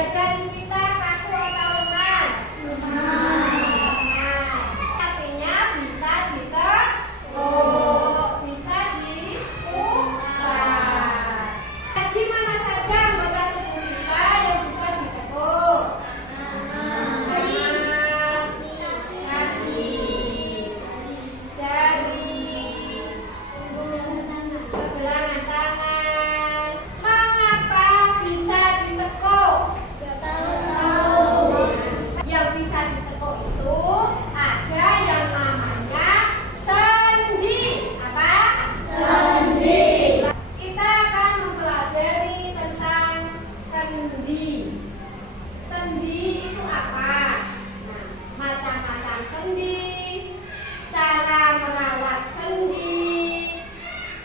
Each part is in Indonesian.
jajan kita kaku atau lemas? Lemas. Artinya bisa ditekuk, bisa diputar. Di mana saja anggota tubuh kita yang bisa ditekuk? Kaki, jari, pergelangan tangan. Mengapa bisa ditekuk? Yang bisa ditekuk itu ada yang namanya sendi. Apa? Sendi. Kita akan mempelajari tentang sendi. Sendi itu apa? Nah, macam-macam sendi, cara merawat sendi,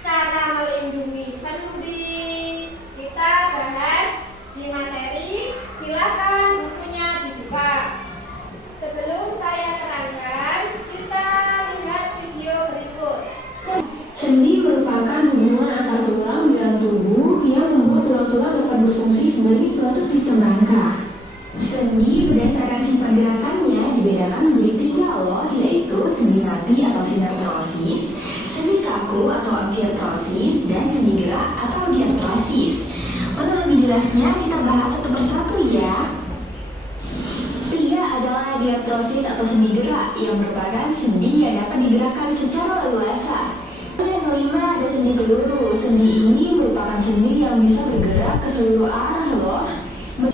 cara melindungi sendi. Kita bahas di materi. Silakan bukunya dibuka. Sebelum saya terangkan, kita lihat video berikut. Sendi merupakan hubungan antar tulang dalam tubuh yang membuat tulang-tulang dapat berfungsi sebagai suatu sistem rangka. Sendi berdasarkan sifat gerakannya dibedakan menjadi 3 loh, yaitu sendi mati atau sinertrosis, sendi kaku atau amfiartrosis, dan sendi gerak atau diartrosis. Untuk lebih jelasnya kita bahas satu persatu ya. Ketiga adalah diartrosis atau sendi gerak yang merupakan sendi yang dapat digerakkan secara leluasa. Yang kelima ada sendi peluru. Sendi ini merupakan sendi yang bisa bergerak ke seluruh arah loh.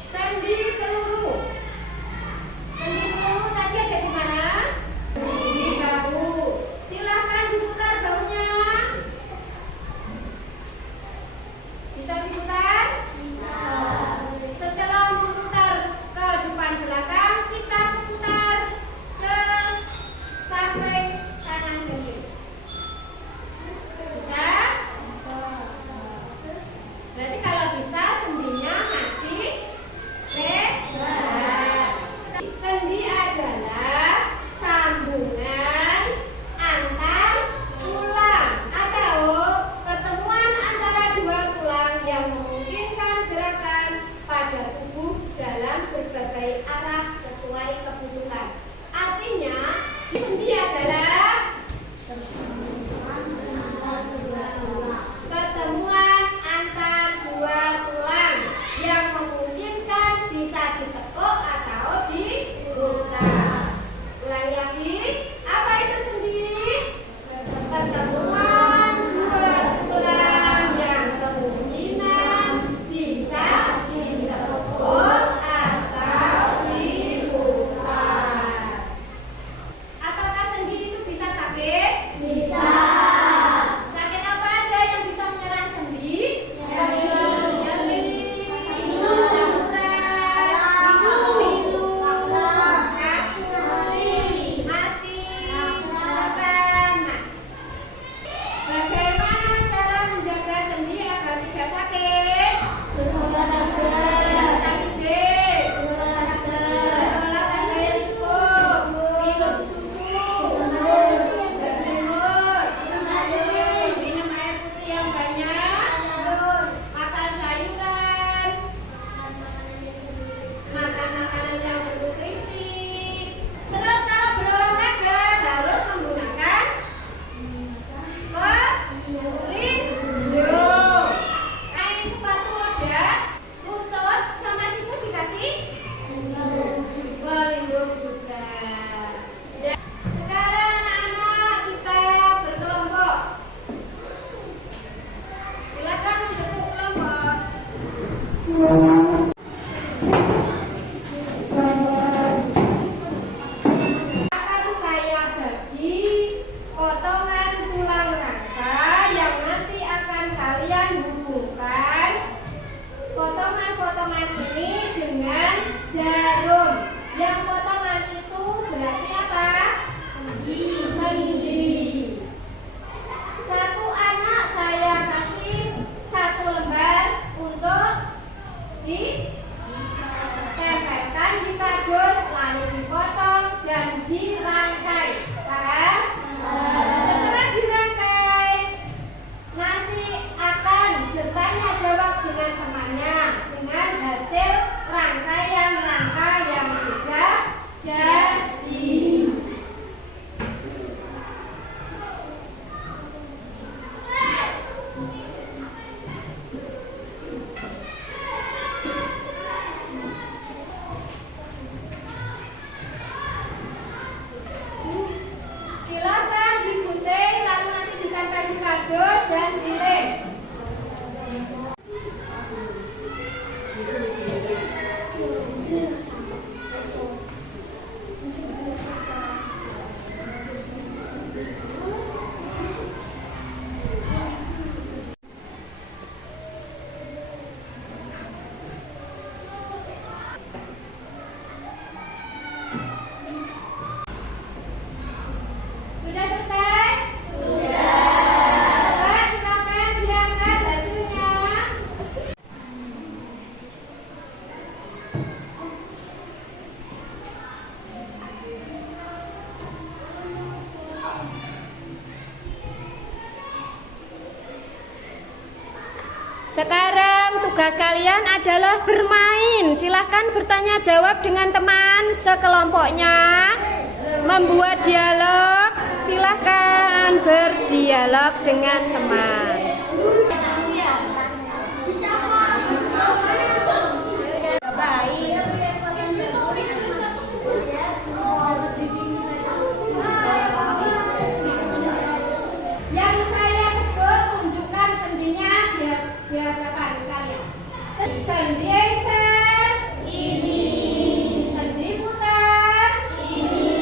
Sendi peluru. Sendi peluru tadi ada di mana? Di bahu. Silakan diputar bahunya. Bisa diputar? Bisa. Setelah memutar ke depan belakang, kita putar ke samping kanan kiri. Bisa? Berarti kalau bisa sendinya masih sehat. Sendi adalah sambungan antar tulang atau pertemuan antara dua tulang yang memungkinkan gerakan pada tubuh dalam berbagai arah sesuai kebutuhan. Artinya, sendi adalah pertemuan antar dua tulang yang memungkinkan bisa ditekuk atau diputar. Ulangi lagi, apa itu sendi? Pertemuan dua tulang yang kemungkinan bisa ditekuk atau diputar. Apakah sendi itu bisa sakit? Bisa. Sakit apa aja yang bisa menyerang sendi? Nyeri, sakit berat, pilu, kaku, mati, kram. Bagaimana cara menjaga sendi agar tidak sakit? Berolahraga. Vitamin D. Berolahraga yang cukup. Minum susu. Berjemur. Minum air putih yang banyak. Makan sayuran. Makan makanan yang bernutrisi. Terus kalau berolahraga harus menggunakan pelindung. Kain sepatu roda, lutut sama siku dikasih pelindung juga. Dan sekarang anak-anak kita berkelompok. Silakan bentuk kelompok. Akan saya bagi potongan tulang rangka yang nanti akan kalian hubungkan potongan-potongan ini dengan jarum. Yang potongan itu berarti apa? Sendi. Satu anak saya kasih 1 lembar untuk Sekarang tugas kalian adalah bermain. Silahkan bertanya jawab dengan teman sekelompoknya. Membuat dialog. Silahkan berdialog dengan teman. Yang saya sebut tunjukkan sendinya di hadapan kalian. Sendi engser, ini. Sendi putar, ini.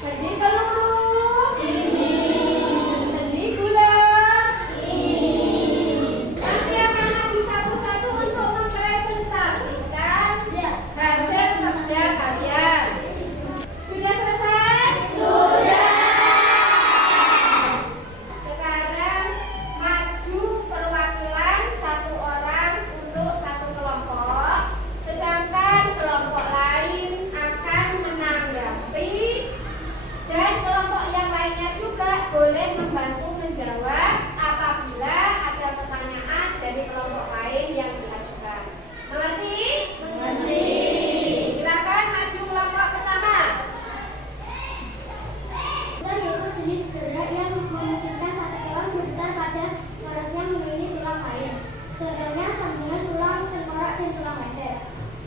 Sendi peluru, ini. Sendi bulat, ini. Nanti akan maju satu-satu untuk mempresentasikan hasil kerja kalian. Sudah selesai? Sudah. Sekarang maju perwakilan satu orang untuk satu kelompok, sedangkan kelompok lain akan menanggapi dan kelompok yang lainnya juga boleh membantu menjawab apabila ada pertanyaan dari kelompok lain yang diajukan. Mengerti? Mengerti. Silakan maju kelompok pertama. Yaitu jenis gerak yang memungkinkan satu tulang berputar pada porosnya mengelilingi tulang lain. Contohnya sambungan tulang tengkorak dan tulang leher.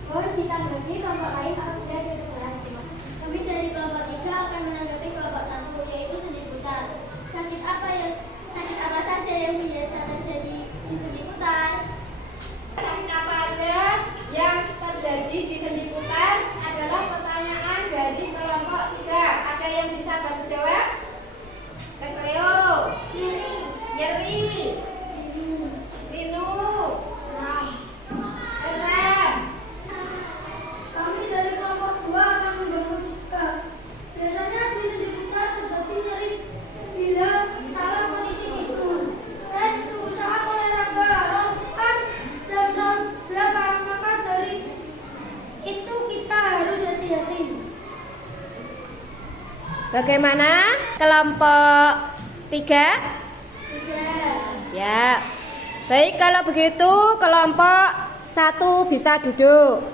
Mohon ditanggapi kelompok lain apabila ada kesalahan. Kami dari kelompok 3 akan menanggapi kelompok 1, yaitu sendi putar. Sakit apa saja yang biasa terjadi di sendi putar? Sakit apa aja yang terjadi di sendi putar adalah pertanyaan dari kelompok 3. Ada yang bisa bantu jawab? Kesleo, nyeri, linu, kram. Kami dari kelompok 2 akan membantu juga. Biasanya di sendi putar terjadi nyeri bila salah posisi tidur. Selain itu, saat olahraga lakukan dan dalam belakang, maka dari itu kita harus hati-hati. Bagaimana kelompok 3? Ya. Baik, kalau begitu kelompok 1 bisa duduk.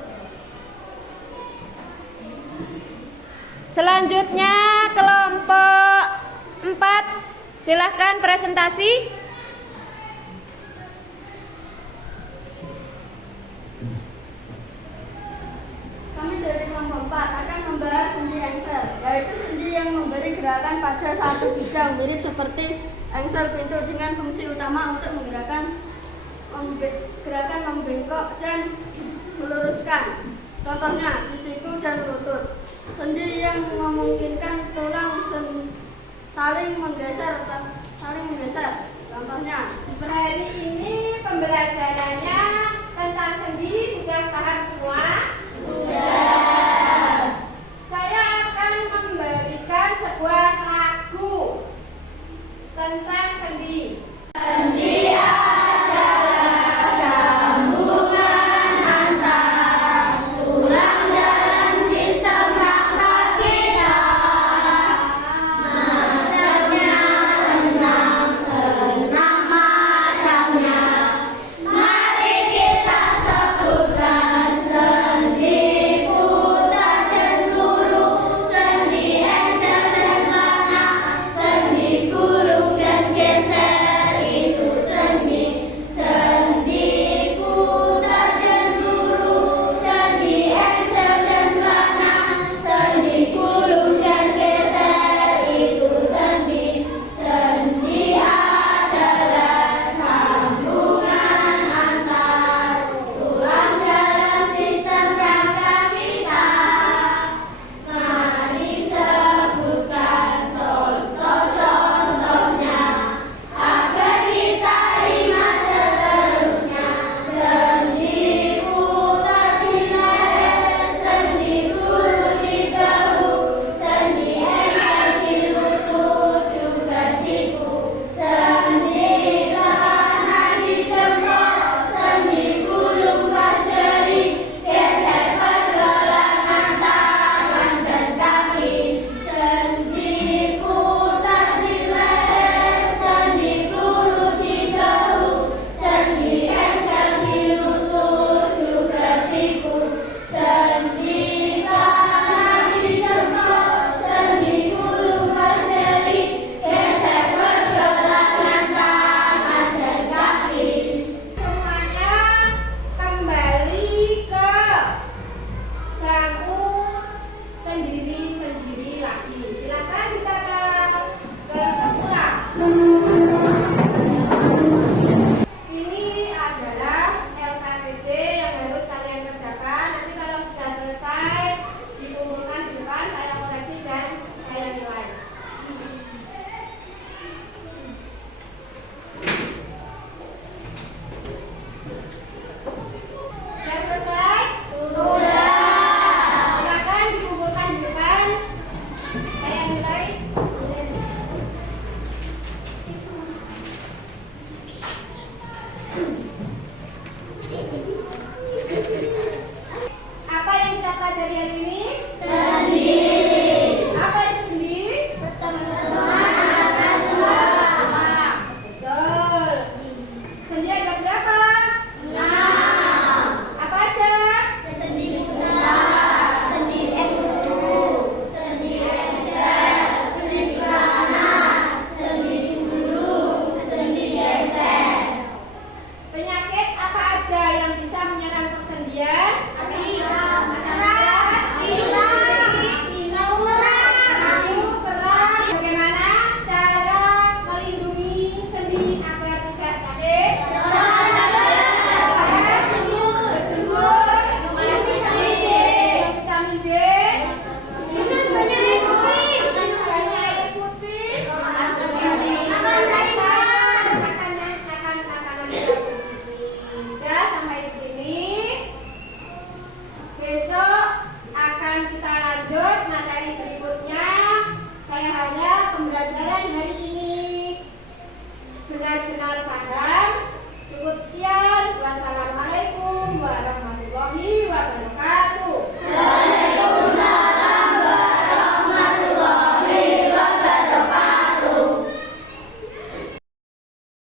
Selanjutnya kelompok 4. Silahkan presentasi. Kami dari kelompok 4 akan membahas sendi engsel, yaitu sendi yang memberi gerakan pada satu bidang mirip seperti engsel pintu dengan fungsi utama untuk menggerakkan gerakan membengkok dan meluruskan. Contohnya di siku dan lutut. Sendi yang memungkinkan tulang saling menggeser. Contohnya di Hari ini pembelajarannya tentang sendi sudah paham semua? Saya akan memberikan sebuah lagu tentang sendi. Sendi adalah sambungan antara tulang dalam sistem rangka kita. Macamnya 6 macamnya. Mari kita sebutkan sendi putar dan peluru, sendi engsel dan panah, sendi gulung dan Saya harap pembelajaran hari ini